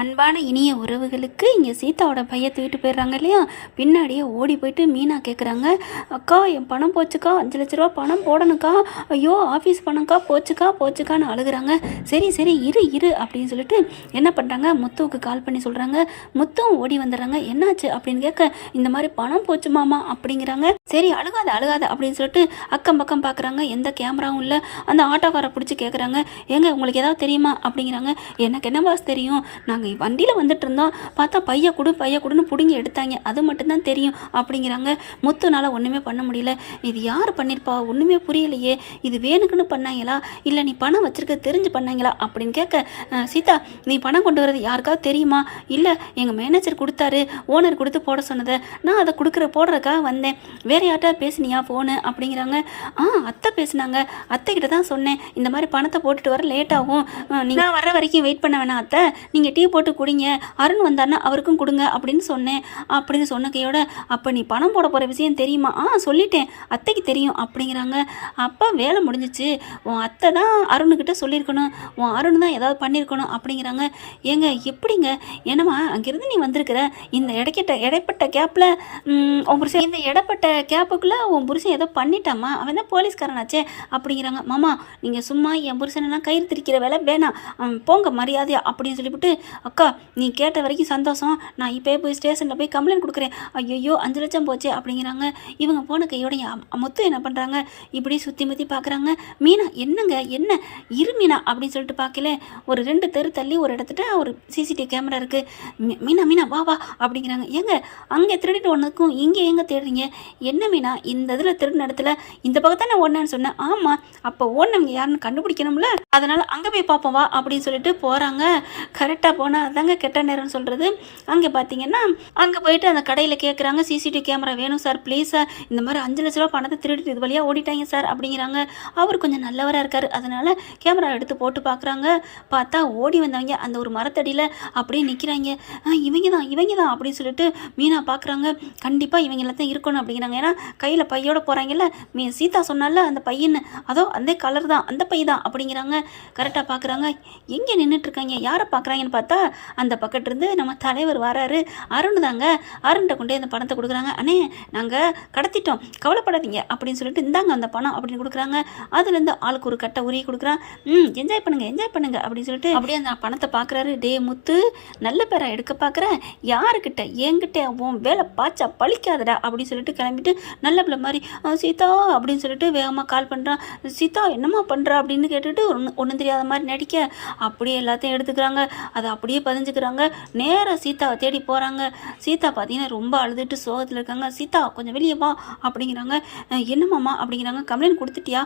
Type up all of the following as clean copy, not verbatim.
அன்பான இனிய உறவுகளுக்கு இங்கே சீதாவோட பையன் தூக்கிட்டு போயிடுறாங்க இல்லையா. பின்னாடியே ஓடி போயிட்டு மீனா கேட்குறாங்க, அக்கா என் பணம் போச்சுக்கா, 5 லட்ச ரூபா பணம் போடணுக்கா, ஐயோ ஆஃபீஸ் பணம்க்கா போச்சுக்கான்னு அழுகுறாங்க. சரி சரி இரு அப்படின்னு சொல்லிட்டு என்ன பண்ணுறாங்க, முத்துவுக்கு கால் பண்ணி சொல்கிறாங்க. முத்துவும் ஓடி வந்துடுறாங்க. என்னாச்சு அப்படின்னு கேட்க, இந்த மாதிரி பணம் போச்சு மாமா அப்படிங்கிறாங்க. சரி அழுகாத அப்படின்னு சொல்லிட்டு அக்கம் பக்கம் பார்க்குறாங்க. எந்த கேமராவும் இல்லை. அந்த ஆட்டோக்காரை பிடிச்சி கேட்குறாங்க, ஏங்க உங்களுக்கு ஏதாவது தெரியுமா அப்படிங்கிறாங்க. எனக்கு என்ன பாஸ் தெரியும், நாங்கள் வண்டியில் வந்துட்டு இருந்தோம், பார்த்தா பைய கொடுன்னு பிடுங்கி எடுத்தாங்க, அது மட்டும்தான் தெரியும் அப்படிங்கிறாங்க. முத்துனால ஒன்றுமே பண்ண முடியல. இது யார் பண்ணியிருப்பா ஒன்றுமே புரியலையே, இது வேணுக்குன்னு பண்ணாங்களா இல்லை நீ பணம் வச்சிருக்க தெரிஞ்சு பண்ணாங்களா அப்படின்னு கேட்க, சீதா நீ பணம் கொண்டு வரது யாருக்காவது தெரியுமா? இல்லை எங்கள் மேனேஜர் கொடுத்தாரு, ஓனர் கொடுத்து போட சொன்னதை நான் அதை போடுறதுக்காக வந்தேன், வேற யார்ட்டா பேசுனியா ஃபோனு அப்படிங்கிறாங்க. அத்தை பேசுனாங்க, அத்தைக்கிட்ட தான் சொன்னேன் இந்த மாதிரி பணத்தை போட்டுட்டு வர லேட் ஆகும், நீங்கள் வர்ற வரைக்கும் வெயிட் பண்ண வேணாம் அத்தை, நீங்கள் டீ போட்டு குடிங்க, அருண் வந்தாருன்னா அவருக்கும் கொடுங்க அப்படின்னு சொன்னேன் அப்படின்னு சொன்ன கையோட, அப்போ நீ பணம் போட போகிற விஷயம் தெரியுமா? சொல்லிட்டேன் அத்தைக்கு தெரியும் அப்படிங்கிறாங்க. அப்போ வேலை முடிஞ்சிச்சு, உன் அத்தை தான் அருணுக்கிட்ட சொல்லியிருக்கணும், உன் அருண் தான் ஏதாவது பண்ணியிருக்கணும் அப்படிங்கிறாங்க. ஏங்க எப்படிங்க, என்னம்மா அங்கேருந்து நீ வந்திருக்கிற இந்த இடைப்பட்ட கேப்பில் உன் புருஷன் இந்த இடப்பட்ட கேப்புக்குள்ளே உன் புருஷன் ஏதோ பண்ணிட்டாமா, அவன் தான் போலீஸ்காரனாச்சே அப்படிங்கிறாங்க. மாமா நீங்கள் சும்மா என் புருஷனெல்லாம் கயிறு திரிக்கிற வேலை வேணாம், போங்க மரியாதையா அப்படின்னு சொல்லிவிட்டு, அக்கா நீ கேட்ட வரைக்கும் சந்தோஷம், நான் இப்போயே போய் ஸ்டேஷனில் போய் கம்ப்ளைண்ட் கொடுக்குறேன், ஐயோ 5 லட்சம் போச்சு அப்படிங்கிறாங்க. இவங்க போன கையோட முத்து என்ன பண்ணுறாங்க, இப்படி சுற்றி பார்க்குறாங்க. மீனா என்னங்க என்ன இரு மீனா அப்படின்னு சொல்லிட்டு பார்க்கல, ஒரு 2 தெரு தள்ளி ஒரு இடத்துல ஒரு சிசிடிவி கேமரா இருக்குது. மீனா வா அப்படிங்கிறாங்க. ஏங்க அங்கே திருடிட்டு ஒன்றுக்கும் இங்கே எங்கே தேடுறீங்க, என்ன மீனா இந்த இதில் திருடின இடத்துல இந்த பக்கத்தானே ஓடினேன்னு சொன்னேன். ஆமாம், அப்போ ஓடினவங்க யாருன்னு கண்டுபிடிக்கணும்ல, அதனால் அங்கே போய் பார்ப்போம் வா அப்படின்னு சொல்லிட்டு போகிறாங்க. கரெக்டாக போனால் அதாங்க கெட்ட நேரம்னு சொல்கிறது. அங்கே பார்த்தீங்கன்னா அங்கே போயிட்டு அந்த கடையில் கேட்குறாங்க, சிசிடிவி கேமரா வேணும் சார் ப்ளீஸ் சார், இந்த மாதிரி 5 லட்ச ரூபா பணத்தை திருடிட்டு இது வழியாக ஓடிட்டாங்க சார் அப்படிங்கிறாங்க. அவர் கொஞ்சம் நல்லவராக இருக்கார், அதனால் கேமரா எடுத்து போட்டு பார்க்குறாங்க. பார்த்தா ஓடி வந்தவங்க அந்த ஒரு மரத்தடியில் அப்படியே நிற்கிறாங்க. இவங்க தான் அப்படின்னு சொல்லிட்டு மீனா பார்க்குறாங்க. கண்டிப்பாக இவங்க எல்லாத்தையும் இருக்கணும் அப்படிங்கிறாங்க. ஏன்னா கையில் பையோட போகிறாங்கல்ல, சீதா சொன்னால அந்த பையன்னு, அதோ அந்த கலர் தான் அந்த பை தான் அப்படிங்கிறாங்க. கரெக்டாக பார்க்குறாங்க. எங்கே நின்றுட்டுருக்காங்க, யாரை பார்க்குறாங்கன்னு பார்த்தா அந்த பக்கத்துலேருந்து நம்ம தலைவர் வராரு, அருண் தாங்க. அருண்கிட்ட கொண்டே அந்த பணத்தை கொடுக்குறாங்க. அண்ணே நாங்கள் கடத்திட்டோம், கவலைப்படாதீங்க அப்படின்னு சொல்லிட்டு இந்தாங்க அந்த பணம் அப்படின்னு கொடுக்குறாங்க. அதுலேருந்து ஆளுக்கு ஒரு கட்டை உரிய கொடுக்குறான். என்ஜாய் பண்ணுங்க அப்படின்னு சொல்லிட்டு அப்படியே அந்த பணத்தை பார்க்குறாரு. டே முத்து நல்ல பேரை எடுக்க பார்க்குறேன், யாருக்கிட்ட என்கிட்ட உன் வேலை பாச்சா பழிக்காதடா அப்படின்னு சொல்லிட்டு கிளம்பிட்டு நல்ல பிள்ளை மாதிரி சீதா அப்படின்னு சொல்லிட்டு வேகமாக கால் பண்ணுறான். சீதா என்னம்மா பண்ணுறா அப்படின்னு கேட்டுட்டு ஒன்றும் தெரியாத மாதிரி நடிக்க அப்படியே எல்லாத்தையும் எடுத்துக்கிறாங்க. அதை அப்படியே பதிஞ்சுக்கிறாங்க. நேராக சீதாவை தேடி போகிறாங்க. சீதா பார்த்தீங்கன்னா ரொம்ப அழுதுட்டு சோகத்தில் இருக்காங்க. சீதா கொஞ்சம் வெளியே வா அப்படிங்கிறாங்க. என்னம்மாம்மா அப்படிங்கிறாங்க. கம்ப்ளைண்ட் கொடுத்துட்டியா?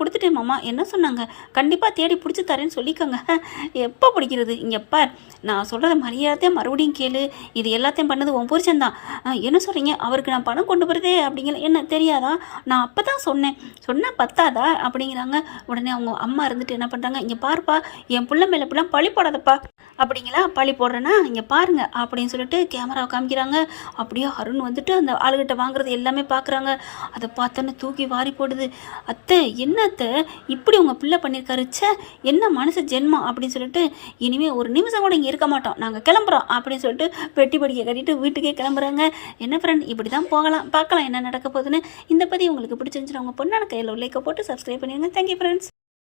கொடுத்துட்டேன் மாமா. என்ன சொன்னாங்க? கண்டிப்பாக தேடி பிடிச்சி தரேன்னு சொல்லிக்கோங்க. எப்போ பிடிக்கிறது? இங்கே பார், நான் சொல்கிறத மரியாதையாக மறுபடியும் கேளு, இது எல்லாத்தையும் பண்ணது உன் புருஷன் தான். என்ன சொல்கிறீங்க, அவருக்கு நான் பணம் கொண்டு போகிறதே அப்படிங்கிற என்ன தெரியாதா? நான் அப்போ தான் சொன்னால் பத்தாதா அப்படிங்கிறாங்க. உடனே அவங்க அம்மா இருந்துட்டு என்ன பண்ணுறாங்க, இங்கே பாருப்பா என் பிள்ளை மேலே இப்படிலாம் பழி போடாதப்பா அப்படிங்களா, பழி போடுறேன்னா இங்கே பாருங்க அப்படின்னு சொல்லிட்டு கேமராவை காமிக்கிறாங்க. அப்படியே அருண் வந்துட்டு அந்த ஆளுகிட்ட வாங்குறது எல்லாமே பார்க்குறாங்க. அதை பார்த்தோன்னு தூக்கி வாரி போடுது. அத்தை என்ன அத்தை இப்படி உங்கள் பிள்ளை பண்ணியிருக்காரு, ச்சே என்ன மனசு ஜென்மம் அப்படின்னு சொல்லிட்டு, இனிமேல் ஒரு நிமிஷம் கூட இங்கே இருக்க மாட்டோம், நாங்கள் கிளம்புறோம் அப்படின்னு சொல்லிட்டு பெட்டி படிக்க கட்டிட்டு வீட்டுக்கே கிளம்புறாங்க. என்ன ஃப்ரெண்ட் இப்படி தான் போகலாம், பார்க்கலாம் என்ன நடக்க போகுதுன்னு. இந்த பற்றி உங்களுக்கு பிடிச்சிருந்துச்சுன்னா உங்கள் பொண்ணான கையில் லைக்கை போட்டு சப்ஸ்கிரைப் பண்ணிடுங்க. Thank you friends.